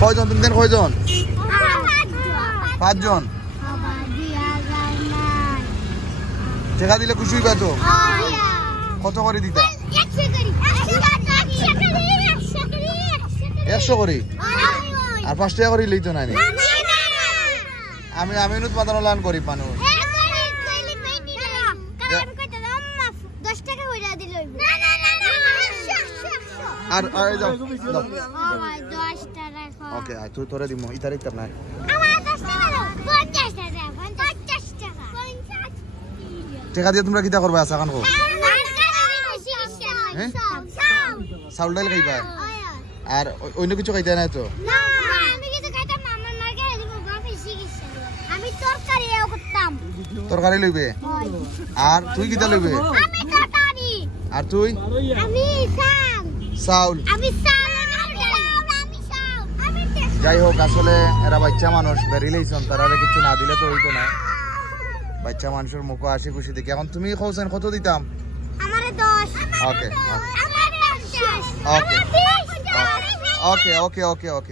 কয়জন তুমি দেন কয়জন? 5 জন। টাকা দিলে খুশি হইবা তো? কত করে দিতা? 100 করে। আর 5 টাকা করে লইতো না? আমি নুত মাদানো লান গরিব মানুষ। আর যাও ওকে তুই তোরে দিমু ই তারিখ না টাকা দিয়ে তোমরা কিতা করবা? আসা খান কো চাউল ডাল খাইবা আর অন্য কিছু খাইতে না তো? তরকারি লইবে আর তুই কিতা লইবে? আর তুই? চাউল। যাই হোক আসলে এরা বাচ্চা মানুষ বেরিলেইছন, তারা কিছু না দিলে তো হইতো না। বাচ্চা মানুষের মুখ হাসি খুশি দেখি। এখন তুমি কইছেন কত দিতাম? ওকে ওকে ওকে ওকে ওকে ওকে ওকে।